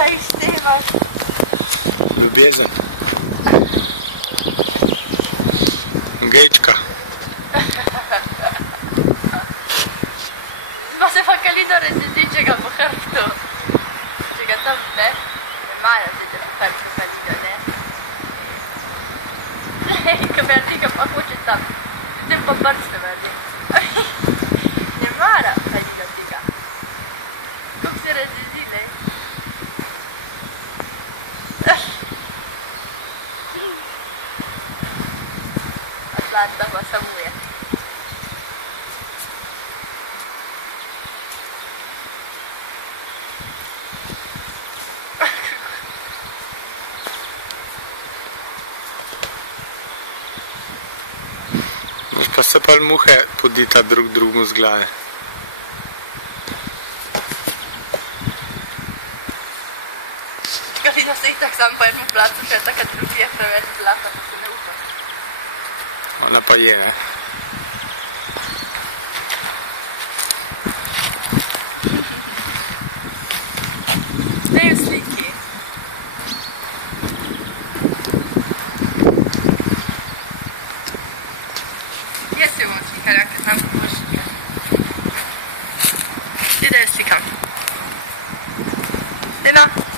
Kaj snimaš? Ljubezen. Gejčka. Ma se fa calino resistirci po hrbtu. Če ga tam ne, ne maja se da hrbtu calino, ne? Că mi-ar fi că mă hoće tam. Te pa brste veli. Ne mara calino tiga. Kako se resisi, ne? Atlanta pa samuje. Pa se pa muhe podita drug drugmu z glave. Kalina se itak sam po jednom placu, še je takrat drugi je preveč zlata, pa se ne upa. Ona pa je, ne? Zdaj v sliki. Jaz se bomo slikala, ker znam kako boš slikala. Ti da jaz slikam. Dina.